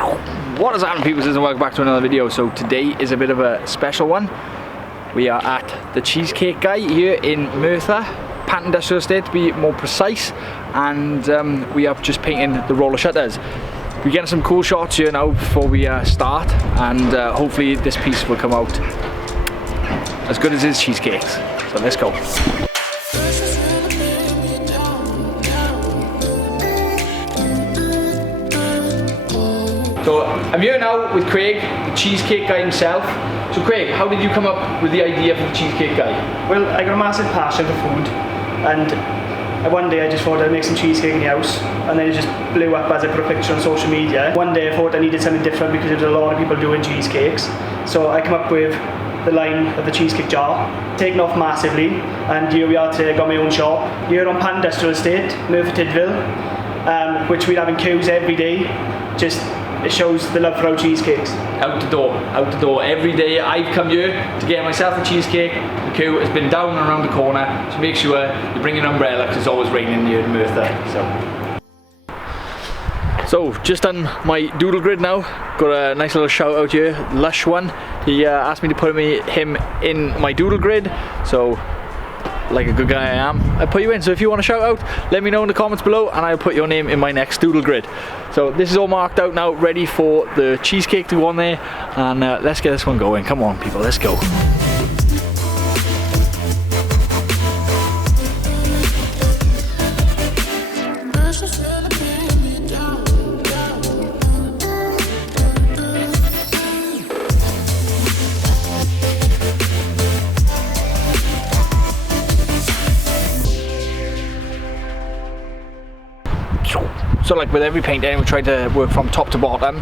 What is happening, people, and welcome back to another video. So today is a bit of a special one. We are at the Cheesecake Guy here in Merthyr, Pant Industrial Estate to be more precise, and we are just painting the roller shutters. We're getting some cool shots here now before we start, and hopefully this piece will come out as good as his cheesecakes. So let's go. So I'm here now with Craig, the Cheesecake Guy himself. So Craig, how did you come up with the idea for the Cheesecake Guy? Well, I got a massive passion for food, and one day I just thought I'd make some cheesecake in the house, and then it just blew up as I put a picture on social media. One day I thought I needed something different because there was a lot of people doing cheesecakes. So I came up with the line of the cheesecake jar, taken off massively, and here we are today. I got my own shop here on Pant Industrial Estate, Merthyr Tydfil, which we're having queues every day. Just it shows the love for our cheesecakes. Out the door every day. I've come here to get myself a cheesecake. The queue has been down and around the corner, so make sure you bring an umbrella because it's always raining here in Merthyr. So just done my doodle grid now. Got a nice little shout out here, Lush one. He asked me to put him in my doodle grid, so like a good guy I am, I put you in. So if you want to shout out, let me know in the comments below and I'll put your name in my next doodle grid. So this is all marked out now, ready for the cheesecake to go on there, and let's get this one going. Come on people, let's go. So like with every paint, we try to work from top to bottom,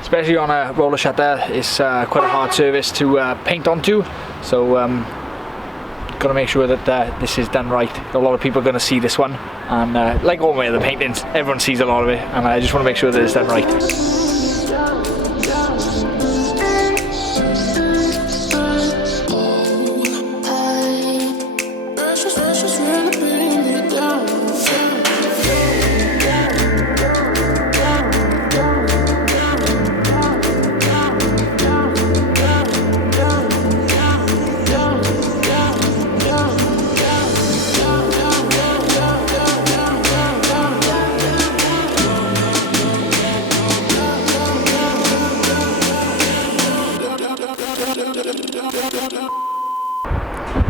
especially on a roller shutter. It's quite a hard surface to paint onto, so gotta make sure that this is done right. A lot of people are going to see this one, and like all my other paintings, everyone sees a lot of it, and I just want to make sure that it's done right.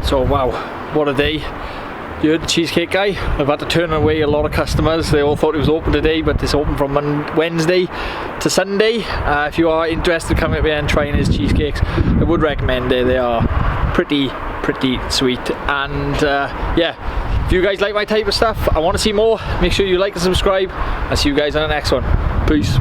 So wow, what a day. You heard the Cheesecake Guy. I've had to turn away a lot of customers. They all thought it was open today, but it's open from Wednesday to Sunday. If you are interested, come up here and try his cheesecakes. I would recommend it. They are pretty sweet, and yeah, if you guys like my type of stuff, I want to see more, make sure you like and subscribe. I'll see you guys on the next one. Peace.